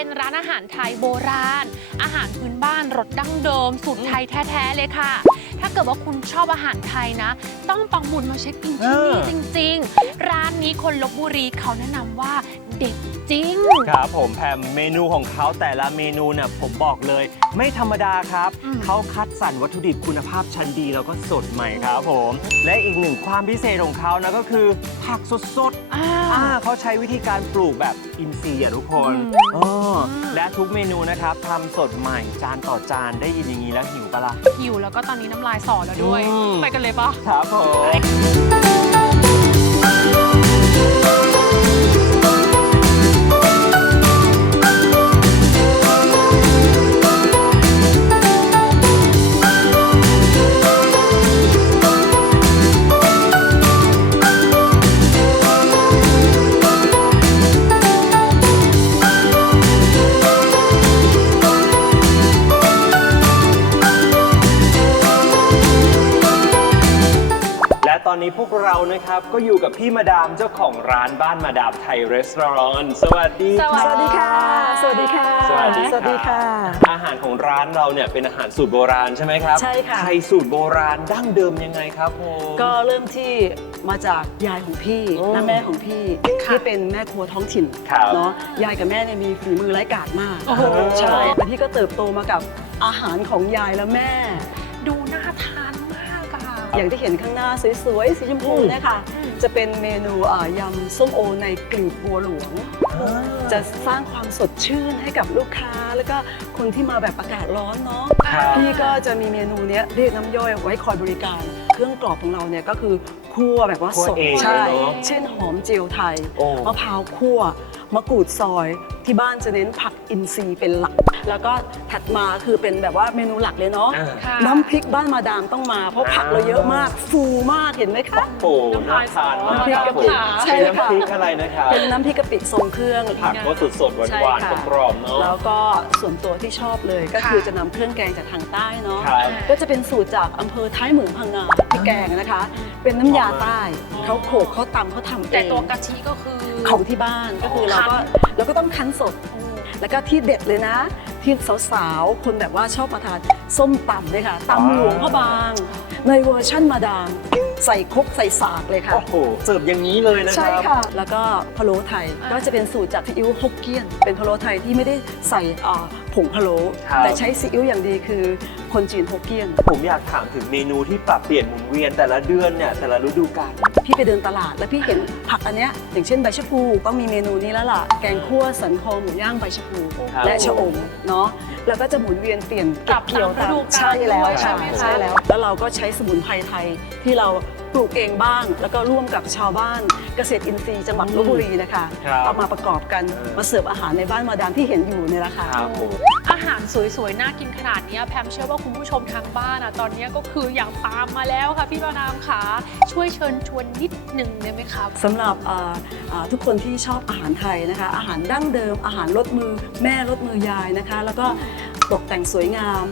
เป็นร้านอาหารไทยโบราณ อาหารพื้นบ้านรสดั้งเดิม สูตรไทยแท้ ๆ เลยค่ะ ถ้าเกิดว่าคุณชอบอาหารไทยนะ ต้องปังบุญมาเช็คอินที่นี่เออจริงๆร้านนี้ คนลบบุรีเขาแนะนำว่าเด็ดจริง ครับผมแพมเมนูของเขาแต่ละเมนูเนี่ยผมบอกเลย ไม่ธรรมดาครับ อืม เขาคัดสรรวัตถุดิบคุณภาพชั้นดีแล้วก็สดใหม่ครับผม และอีกหนึ่งความพิเศษของเขานะก็คือผักสดๆ อ่า อ่าเขาใช้วิธีการปลูกแบบอินทรีย์อะทุกคนอืมอ๋อและทุกเมนูนะครับทำสดใหม่จานต่อจานได้ยินอย่างนี้แล้วหิวปะล่ะ หิวแล้วก็ตอนนี้น้ำลายสอแล้วด้วย อืม ไปกันเลยปะ ครับผม พวกเรานะครับ ก็อยู่กับพี่มาดามเจ้าของร้านบ้านมาดามไทยรีสอร์ทสวัสดีสวัสวัสดีค่ะ สวัสดีค่ะสวัสดีสวัสดีค่ะ อาหารของร้านเราเนี่ยเป็นอาหารสูตรโบราณใช่ไหมครับใช่ค่ะ ไทยสูตรโบราณดั้งเดิมยังไงครับผม ก็เริ่มที่มาจากยายของพี่อืมและแม่ของพี่ค่ะที่เป็นแม่ครัวท้องถิ่นครับเนาะยายกับแม่เนี่ยมีฝีมือไร้กาจมากโอ้โห ใช่แต่พี่ก็เติบโตมากับอาหารของยายและแม่ อะอย่างที่เห็นข้างหน้าสวยๆสีชมพูเนี่ยค่ะอืมจะเป็นเมนูอ่ายำส้มโอในกลีบบัวหลวงอ่าจะสร้างความสดชื่นให้กับลูกค้า แล้วก็คนที่มาแบบอากาศร้อนเนาะครับพี่ก็จะมีเมนูเนี้ยเรียกน้ำย่อยไว้คอยบริการ เครื่องกรอบของเราเนี่ยก็คือคั่วแบบว่าคั่วสดเองใช่เลยเนอะเช่นหอมเจียวไทยโอ้มะพร้าวคั่ว มะกรูดซอย ที่บ้านจะเน้นผักอินทรีย์เป็นหลัก แล้วก็ถัดมาคือเป็นแบบว่าเมนูหลักเลยเนาะอ่า ค่ะ น้ำพริกบ้านมาดามต้องมา เพราะผักเราเยอะมากฟูมากเห็นไหมคะ โอ้โหน่าทานมากน้ำพริกครับกะผปิมใช่เป็นค่ะ น้ำพริกอะไรนะครับ เป็นน้ำพริกกะปิทรงเครื่อง ผักก็สดๆหใช่วานค่ะๆกรอบๆเนาะแล้วก็ส่วนตัวที่ชอบเลยก็ค่ะคือจะนำเครื่องแกงจากทางใต้เนาะครับ ก็จะเป็นสูตรจากอำเภอท้ายเหมืองพังงาที่แกงนะคะ เป็นน้ำยาใต้เขาโขลกเขาตำเขาทำเองแต่ตัวกะทิก็คือ ของที่บ้านก็คือเราก็คั้นเราก็ต้องคั้นสด แล้วก็ที่เด็ดเลยนะ ที่สาวๆ คนแบบว่าชอบมาทานส้มตำเลยค่ะตำหลวงพระบาง ในเวอร์ชั่นมาดามใส่ครกใส่สากเลยค่ะ โอ้โห เสิร์ฟอย่างนี้เลยนะคใช่รับค่ะ แล้วก็พะโล้ไทยอ่าก็จะเป็นสูตรจากซีอิ๊วฮกเกี้ยน เป็นพะโล้ไทยที่ไม่ได้ใส่อ่าผงพะโล้ครับแต่ใช้ซีอิ๊วอย่างดีคือคนจีนฮกเกี้ยน ผมอยากถามถึงเมนูที่ปรับเปลี่ยนหมุนเวียนแต่ละเดือนเนี่ยแต่ละฤดูกาลพี่ไปเดินตลาดแล้วพี่เห็นผักอันเนี้ยอย่างเช่นใบชะพูต้องมีเมนูนี้แล้วล่ะ แกงคั่วสันคอหมูย่างใบชะพูครับและชะอมเนาะแล้วก็จะหมุนเวียนเปลี่ยนปรับเกี่ยวตามฤดูกาลใช่แล้วด้วยใช่ค่ะไหมคะใช่แล้วแล้วเราก็ใช้สมุนไพรไทยที่เรา ปลูกเองบ้าง แล้วก็ร่วมกับชาวบ้านเกษตรอินทรีย์จังหวัดลบบุรีนะคะครับเอามาประกอบกันเออมาเสิร์ฟอาหารในบ้านมาดามที่เห็นอยู่เนี่ยแหละค่ะ ครับผม อาหารสวยๆ น่ากินขนาดเนี้ยแพมเชื่อว่าคุณผู้ชมทางบ้านอะตอนเนี้ยก็คืออยากตามมาแล้วค่ะพี่ประนามค่ะช่วยเชิญชวนนิดหนึ่งได้ไหมครับ สำหรับอ่าอ่าทุกคนที่ชอบอาหารไทยนะคะ อาหารดั้งเดิม อาหารรสมือแม่รสมือยายนะคะ แล้วก็ตกแต่งสวยงาม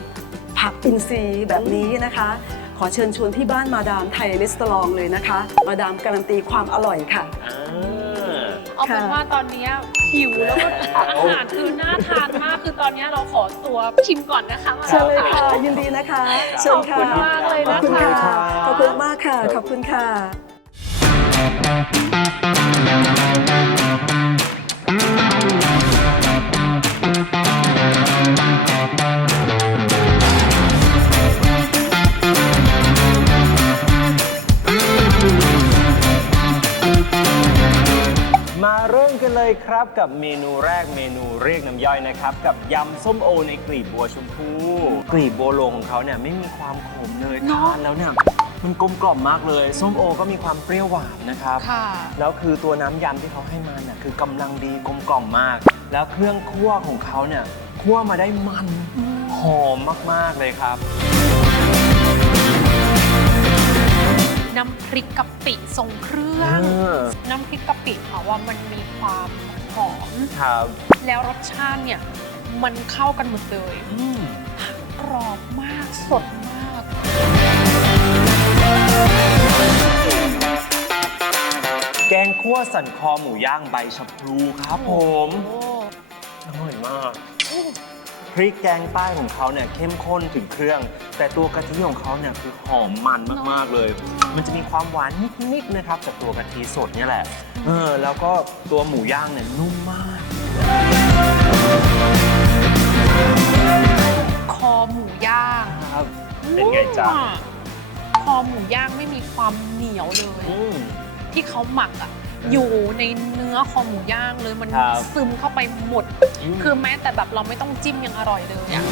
ผักอินทรีย์แบบนี้นะคะ ขอเชิญชวนที่บ้านมาดามไทยรีสตอรองเลยนะคะ มาดามการันตีความอร่อยค่ะอ่าเอาเป็นค่ะว่าตอนเนี้ยหิวแล้วก็อาหารคือน่าทานมากคือตอนเนี้ยเราขอตัวชิมก่อนนะคะเชิญเลยค่ะ ยินดีนะคะเชิญค่ะขอบคุณมากเลยขอบนะคุณคะ ค่ะขอบคุณมากค่ะ ขอบคุณค่ะมา ครับกับเมนูแรกเมนูเรียกน้ำย่อยนะครับ กับยำส้มโอในกลีบบัวชมพูกลีบบัวโลงของเขาเนี่ยไม่มีความขมเลยเนอะทานแล้วเนี่ยมันกลมกล่อมมากเลย ส้มโอก็มีความเปรี้ยวหวานนะครับค่ะแล้วคือตัวน้ำยำที่เขาให้มาเนี่ยคือกำลังดีกลมกล่อมมาก แล้วเครื่องคั่วของเขาเนี่ยคั่วมาได้มันหอมมากๆเลยครับ น้ำพริกกะปิ ทรงเครื่องน้ำพริกกะปิเขาว่ามันมีความหอม ครับแล้วรสชาติเนี่ย มันเข้ากันหมดเลย อืมกรอบมากสดมากคั่วสันคอหมูย่างใบชะพลูครับผมโอ้อร่อยมากพ ริกแกงใต้ของเขาเนี่ยเข้มข้นถึงเครื่อง แต่ตัวกะทิของเขาเนี่ยคือหอมมันมากๆเลย มันจะมีความหวานนิดๆนะครับจากตัวกะทิสดเนี่ยแหละเออแล้วก็ตัวหมูย่างเนี่ยนุ่มมาก คอหมูย่างครับเป็นไงจ๊ะ นุ่มอะคอหมูย่างไม่มีความเหนียวเลย อืมที่เขาหมักอะ อยู่ในเนื้อคอหมูย่างเลยมันครับซึมเข้าไปหมดคือแม้แต่แบบเราไม่ต้องจิ้มยังอร่อยเลยอะ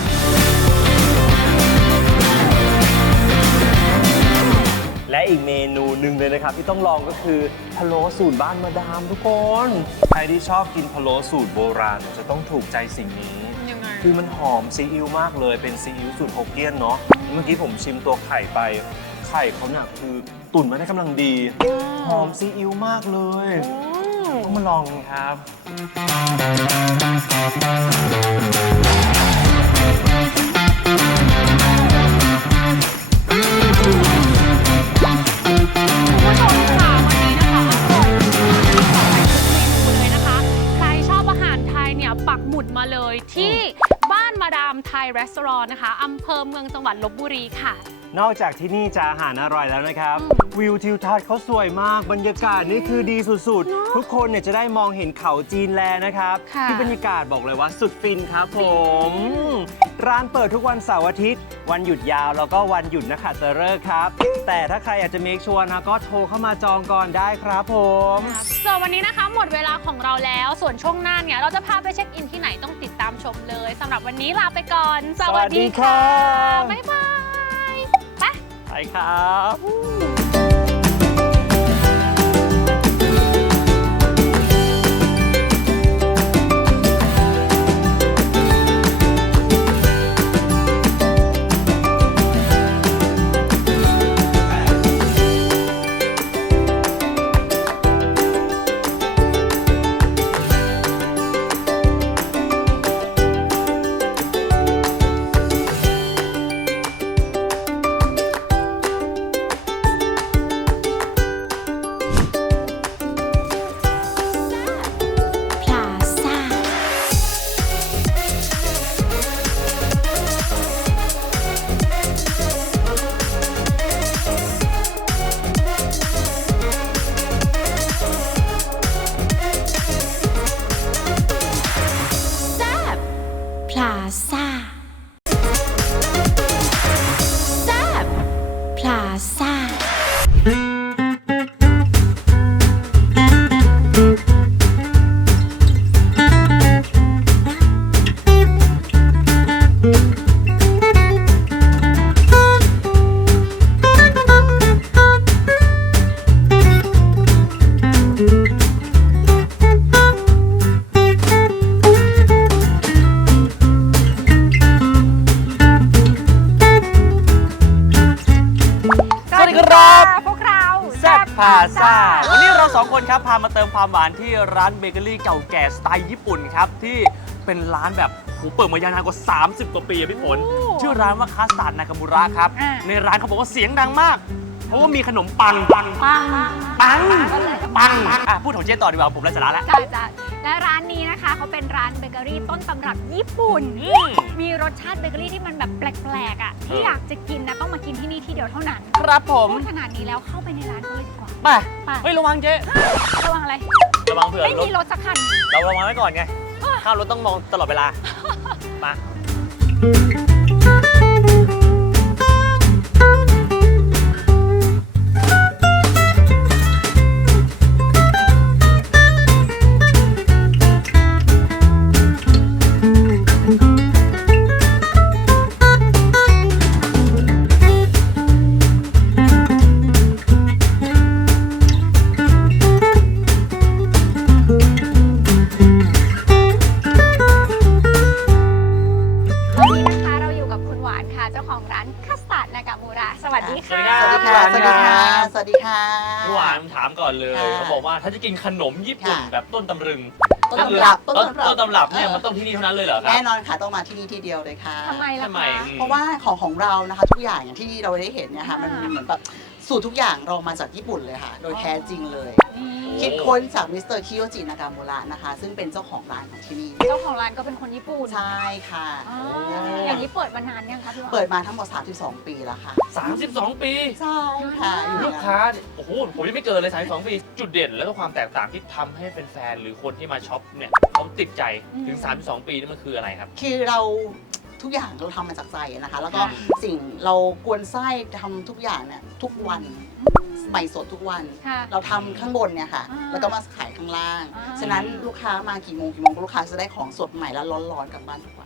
และอีกเมนูหนึ่งเลยนะครับ ที่ต้องลองก็คือพะโล้สูตรบ้านมาดามทุกคน ใครที่ชอบกินพะโล้สูตรโบราณ จะต้องถูกใจสิ่งนี้ ยังไง คือมันหอมซีอิ๊วมากเลยเป็นซีอิ๊วสูตรฮกเกี้ยนเนาะเมื่อกี้ผมชิมตัวไข่ไปไข่เขาเนี่ยคือตุ๋นมาได้กำลังดีหอมซีอิ๊วมากเลยอืมต้องมาลองกันครับ คุณผู้ชมค่ะวันนี้นะคะอร่อยมากขอให้ทุกเมนูเลยนะคะ ใครชอบอาหารไทยเนี่ยปักหมุดมาเลยที่บ้านมาดามไทยรีสอร์ทนะคะอำเภอเมืองจังหวัดลบบุรีค่ะ นอกจากที่นี่จะอาหารอร่อยแล้วนะครับอืมวิวทิวทัศน์เขาสวยมาก บรรยากาศนี่คือดีสุดๆ ทุกคนเนี่ยจะได้มองเห็นเขาจีนแลนะครับ ค่ะ ที่บรรยากาศบอกเลยว่าสุดฟินครับผม ร้านเปิดทุกวันเสาร์อาทิตย์ วันหยุดยาวแล้วก็วันหยุดนักขัตฤกษ์ครับ แต่ถ้าใครอยากจะเมคชัวร์นะก็โทรเข้ามาจองก่อนได้ครับผม ส่วนวันนี้นะคะหมดเวลาของเราแล้ว ส่วนช่วงหน้าเนี่ยเราจะพาไปเช็คอินที่ไหนต้องติดตามชมเลยสำหรับวันนี้ลาไปก่อน สวัสดีค่ะ สวัสดีครับ บ๊ายบายไป ไปครับ ร้านเบเกอรี่เก่าแก่สไตล์ญี่ปุ่นครับที่เป็นร้านแบบโหเปิดมายาวนานกว่า 30 กว่าปีอะพี่ฝนชื่อร้านว่าคาสตาร์ดนากามูระครับ อ่า ในร้านเขาบอกว่าเสียงดังมาก เพราะว่ามีขนมปังปังปังปังปังอะพูดของเจ๊ต่อดีกว่าผมไร้สาระแล้วจ้าจ้าและร้านนี้นะคะเขาเป็นร้านเบเกอรี่ต้นตำรับญี่ปุ่นอืมมีรสชาติเบเกอรี่ที่มันแบบแปลกๆอะที่อยากจะกินนะต้องมากินที่นี่ที่เดียวเท่านั้นครับผม พูดขนาดนี้แล้วเข้าไปในร้านกันเลยดีกว่า ไปไป เฮ้ยระวังเจ๊ระวังอะไร ระวังเผื่อไม่รมีถรถสักคัน เราระวังไว้ก่อนไงข้ามรถต้องมองตลอดเวลา มา วัสดีค่ะ เมื่อวานถามก่อนเลยค่ะเขาบอกว่าถ้าจะกินขนมญี่ปุ่นค่ะ แบบต้นตำรึงต้นตำรับต้นต้นตำรับเนี่ยมันต้องที่นี่เท่านั้นเลยเหรอครับแน่นอนค่ะต้องมาที่นี่ที่เดียวเลยค่ะ ทำไมล่ะทำไมคะ อืม เพราะว่าของของเรานะคะทุกอย่างอย่างที่เราได้เห็นเนี่ยค่ะมันอ่ามั เหมือนแบบ สูตรทุกอย่างเรามาจากญี่ปุ่นเลยค่ะ โดยแท้จริงเลยนี่คิดค้นจากมิสเตอร์คิโยจินากามูระนะคะ ซึ่งเป็นเจ้าของร้านของที่นี่ เจ้าของร้านก็เป็นคนญี่ปุ่นใช่ค่ะ อ๋ออย่างนี้เปิดมานานยังคะพี่หวานเปิดมาทั้งหมด 32 ปีแล้วค่ะ 32 ปี ใช่ค่ะอยู่ลูกนะค้าเนี่ยโอ้โห ผมยังไม่เกินเลย 32 ปี จุดเด่นแล้วก็ความแตกต่างที่ทำให้แฟนๆหรือคนที่มาช็อปเนี่ยเขาติดใจถึง 32 ปีนี่มันคืออะไรครับ คือเรา ทุกอย่างเราทำมาจากใจนะคะ แล้วก็ค่ะสิ่งเรากวนไส้ทำทุกอย่างเนี่ยทุกวันใหม่สดทุกวัน ค่ะเราทำข้างบนเนี่ยค่ะ อ่าแล้วก็มาขายข้างล่าง อ่า ฉะนั้นลูกค้ามากี่โมงกี่โมงลูกค้าจะได้ของสดใหม่และร้อนๆกลับบ้านทุกวันนี่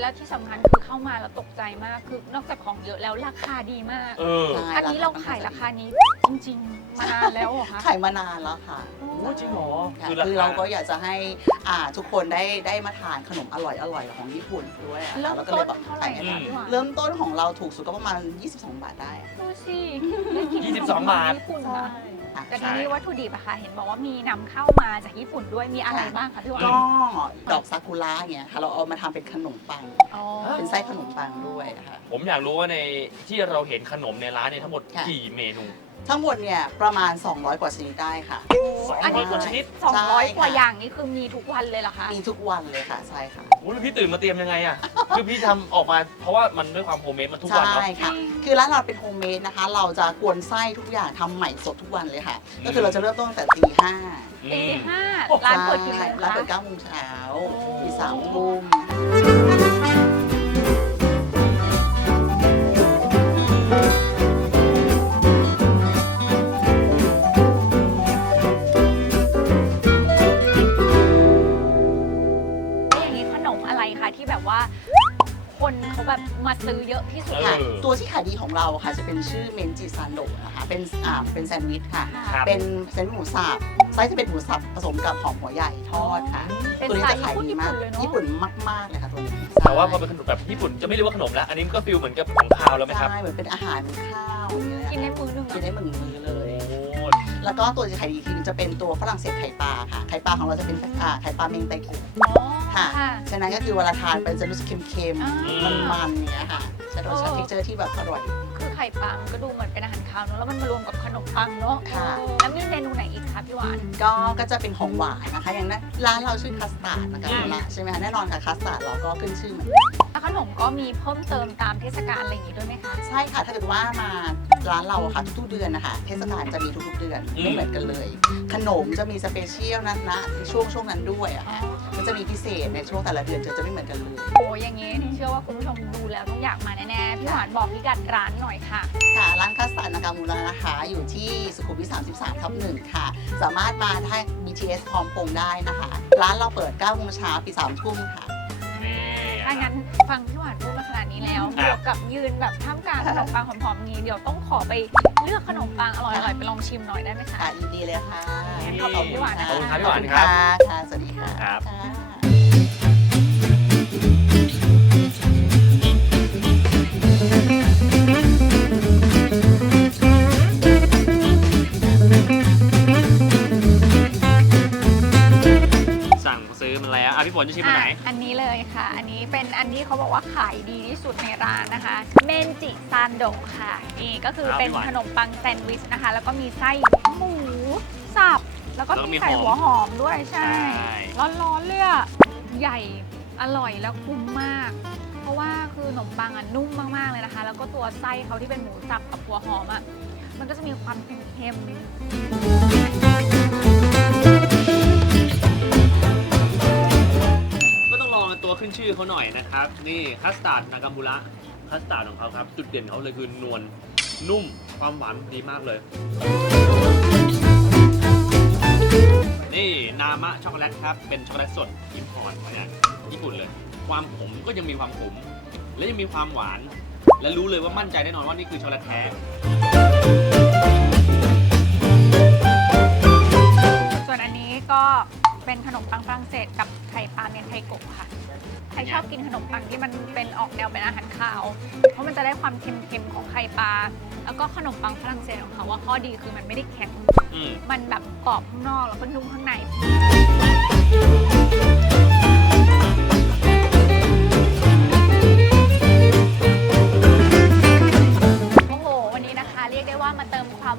แล้วที่สำคัญคือเข้ามาแล้วตกใจมากคือนอกจากของเยอะแล้วราคาดีมาก เออใช่อันนี้เราขายราคานี้จริงๆ มานานแล้วเหรอคะ ขายมานานแล้วค่ะโอ้จริงเหรอค่ะคือราคือคาเราก็อยากจะให้อ่าทุกคนได้ได้มาทานขนมอร่อยอร่อยของญี่ปุ่นด้วยอะเริ่ค่ะมแล้วก็ต้เลนยแบบเท่าไหร่ขายคะพี่หวานเริ่มต้นของเราถูกสุดก็ประมาณ 22 บาทได้ดูสิได้กิน22บาทญี่ปุ่นนะ ค่ะ แต่ทีนี้วัตถุดิบอะค่ะ เห็นบอกว่ามีนำเข้ามาจากญี่ปุ่นด้วยมีอะไรบ้างคะพี่หวานก็ดอกซากุระเนี่ยค่ะเราเอามาทำเป็นขนมปัง อ๋อเป็นไส้ขนมปังด้วยค่ะ ผมอยากรู้ว่าในที่เราเห็นขนมในร้านเนี่ยทั้งหมดค่ะ กี่เมนู ทั้งหมดเนี่ยประมาณ 200 กว่าชนิดได้ค่ะ อันนี้200กว่าชนิดสองร้อยใช่ค่ะกว่าอย่างนี้คือมีทุกวันเลยเหรอคะ มีทุกวันเลยค่ะใช่ค่ะ โอ้แล้วพี่ตื่นมาเตรียมยังไงอะคือพี่ทำออกมาเพราะว่ามันด้วยความโฮมเมดมาทุกวันเนาะ ใช่ค่ะ คือร้านเราเป็นโฮมเมดนะคะ เราจะกวนไส้ทุกอย่างทำใหม่สดทุกวันเลยค่ะก็คือเราจะเริ่มต้นตั้งแต่ตีห้าอืตีมห้าร้านเปิดกี่โมงร้านคะ เปิด9โมงเช้าโอ้ปีสามทุ่ม ว่า คนเขาแบบมาซื้อเยอะที่สุดเออค่ะตัวที่ขายดีของเราค่ะจะเป็นชื่อเมนจิซันโดะนะคะเป็นอ่าเป็นแซนด์วิชค่ะ ครับ เป็นแซนด์วิชหมูสับไส้จะเป็นหมูสับผสมกับหอมหัวใหญ่ทอดค่ะ เป็นตัวนี้สายจะขายญี่ปุ่นดีญี่มาปุ่กนเลยเนาะญี่ปุ่นมากๆเลยค่ะตัวนี้แต่ว่าพอเป็นขนมแบบญี่ปุ่นจะไม่เรียกว่าขนมแล้วอันนี้มันก็ฟิลเหมือนกับของคาวแล้วไหมครับ ใช่เหมือนเป็นอาหารข้าวอย่างเงี้ยกินได้มือหนึงกินอะได้หนึ่งมื้อเลยโอ้ แล้วก็ตัวที่ขายดีอีกทีนึงจะเป็นตัวฝรั่งเศสไข่ปลาค่ะ ไข่ปลาของเราจะเป็นอ่าไข่ปลาเมงไตกุอ๋อค่ะค่ะ ฉะนั้นก็คือเวลาทานไปจะรู้สึกเค็มอ่าๆมันๆเนี้ยค่ะ จะรสชาติเท็กเจอร์ที่แบบอร่อย คือไข่ปังก็ดูเหมือนเป็นอาหารคาวเนอะแล้วมันมารวมกับขนมปังเนาะค่ะเออแล้วมีเมนูไหนอีกคะพี่หวาน ก็ก็จะเป็นของหวานนะคะ อย่างนั้นร้านเราชื่อคัสตาร์ดนะคะอืมละใช่ไหมคะแน่นอนค่ะคัสตาร์ดเราก็ขึ้นชื่อเหมือนกัน แล้วขนมก็มีเพิ่มเติมตามเทศกาลอะไรอย่างงี้ด้วยไหมคะใช่ค่ะถ้าเกิดว่ามาร้านเราอะค่ะทุกๆเดือนนะคะเทศกาลจะมีทุกๆเดือนไม่เหมือนกันเลย ขนมจะมีสเปเชียลนั้นนะในช่วงช่วงนั้นด้วยอะค่ะก็จะมีพิเศษในช่วงแต่ละเดือนจะจะไม่เหมือนกันเลย โอ้ยอย่างงี้เชื่อว่าคุณผู้ชมดูแล้วต้องอยากมาแน่ๆพี่หวานบอกพิกัดร้านหน่อยค่ะ ค่ะร้านคัสตาร์ดนากามูระนะคะอยู่ที่สุขุมวิท33ทับหนึ่งค่ะ สามารถมาได้ BTS พร้อมพงษ์ได้นะคะ ร้านเราเปิด9โมงเช้าปี3ทุ่มค่ะนี่ ถ้างั้นฟังพี่หวานพูดมาขนาดนี้แล้วครับบวกกับยืนแบบท่ามกลางขนมปังหอมๆนี้เดี๋ยวต้องขอไปเลือกขนมปังอร่อยๆไปลองชิมหน่อยได้ไหมคะ ค่ะยินดีเลยค่ะขอบคุณพี่หวานนะคะขอบคุณครับพี่หวานครับ ค่ะ สวัสดีค่ะ ครับ ค่ะ อมาแล้วอะพี่ฝนจะชิมอันไหน อะอันนี้เลยค่ะ อันนี้เป็นอันที่เขาบอกว่าขายดีที่สุดในร้านนะคะ เมนจิซานโดะค่ะ นี่ก็คือครับเป็นพี่หวานขนมปังแซนด์วิชนะคะ แล้วก็มีไส้หมูสับ แล้วก็แล้วก็มีมีไข่หอมหัวหอมด้วยใช่ ใช่ ร้อนๆเลยอะใหญ่ อร่อยแล้วคุ้มมาก เพราะว่าคือขนมปังอะนุ่มมากๆเลยนะคะ แล้วก็ตัวไส้เขาที่เป็นหมูสับกับหัวหอมอะ มันก็จะมีความเค็มๆ ขึ้นชื่อเขาหน่อยนะครับ นี่คัสตาร์ดนากามูระคัสตาร์ดของเขาครับ จุดเด่นเขาเลยคือนวลนุ่มความหวานดีมากเลย นี่นามะช็อกโกแลตครับ เป็นช็อกโกแลตสดอิมพอร์ตมาจากญี่ปุ่นเลย ความขมก็ยังมีความขม และยังมีความหวาน และรู้เลยว่ามั่นใจแน่นอนว่านี่คือช็อกโกแลตแท้ส่วนอันนี้ก็เป็นขนมปังฝรั่งเศสกับไข่ปลาเมนไทโกะค่ะ รชอบกินขนมปังที่มันเป็นออกแนวเป็นอาหารคาว เพราะมันจะได้ความเค็มๆของไข่ปลา แล้วก็ขนมปังฝรั่งเศสของเขาว่าข้อดีคือมันไม่ได้แข็ง อืมมันแบบกรอบข้างนอกแล้วก็นุ่มข้างใน โอ้โห วันนี้นะคะ เรียกได้ว่ามาเติมความ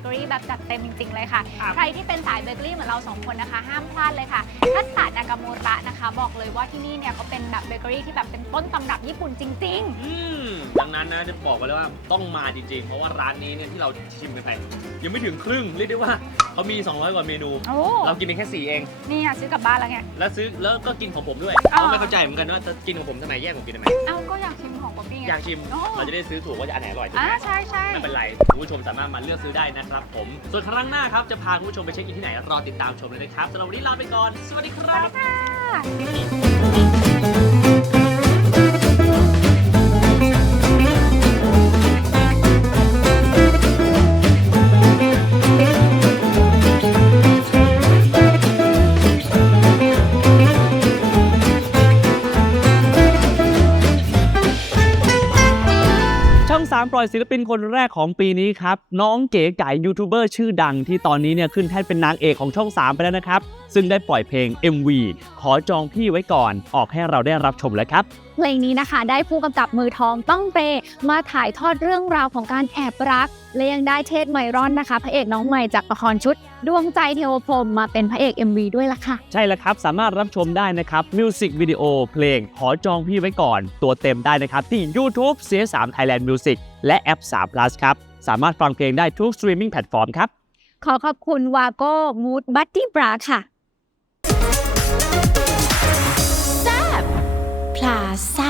เกอรี่แบบจัดเต็มจริง ๆ เลยค่ะ ครับ ใครที่เป็นสายเบเกอรี่เหมือนเราสองคนนะคะ ห้ามพลาดเลยค่ะคัสตาร์ดนากาโมระนะคะ บอกเลยว่าที่นี่เนี่ยเขาเป็นแบบเบเกอรี่ที่แบบเป็นต้นตำรับญี่ปุ่นจริง ๆ อืมดังนั้นนะจะบอกไว้เลยว่าต้องมาจริงๆ เพราะว่าร้านนี้เนี่ยที่เราชิมกันไปยังไม่ถึงครึ่ง เรียกได้ว่าเขามี 200 กว่าเมนู โอ้เรากินไปแค่ 4 เอง นี่อะซื้อกลับบ้านแล้วไง แล้วซื้อแล้วก็กินของผมด้วยอ๋อก็ไม่เข้าใจเหมือนกันว่าจะกินของผมทำไมแย่งผมกินทำไม เอ้า ไงอยากชิมอ๋อเราจะได้ซื้อถูกว่าจะอันไหนอร่อยถูกอ่าไหมใช่ใช่ไม่เป็นไรคุณผู้ชมสามารถมาเลือกซื้อได้นะครับผม ส่วนครั้งหน้าครับจะพาคุณผู้ชมไปเช็คอินที่ไหนรอติดตามชมเลยนะครับสำหรับวันนี้ลาไปก่อน สวัสดีครับช่อง 3 ปล่อยศิลปินคนแรกของปีนี้ครับ น้องเก๋ไก่ยูทูบเบอร์ชื่อดังที่ตอนนี้เนี่ยขึ้นแท่นเป็นนางเอกของช่อง 3 ไปแล้วนะครับ ซึ่งได้ปล่อยเพลง MV ขอจองพี่ไว้ก่อนออกให้เราได้รับชมแล้วครับเพลงนี้นะคะ ได้ผู้กำกับมือทองต้องเตมาถ่ายทอดเรื่องราวของการแอบรัก และยังได้เทศไมรอนนะคะ พระเอกน้องใหม่จากละครชุด ดวงใจเทวพรหมมาเป็นพระเอก MV ด้วยล่ะค่ะ ใช่แล้วครับ สามารถรับชมได้นะครับมิวสิกวิดีโอเพลงขอจองพี่ไว้ก่อน ตัวเต็มได้นะครับ ที่ YouTube CS3 Thailand Music และแอป3 plus ครับ สามารถฟังเพลงได้ทุกสตรีมมิ่งแพลตฟอร์มครับขอขอบคุณวาโก้มูดบัตตี้บราค่ะ พลาซ่า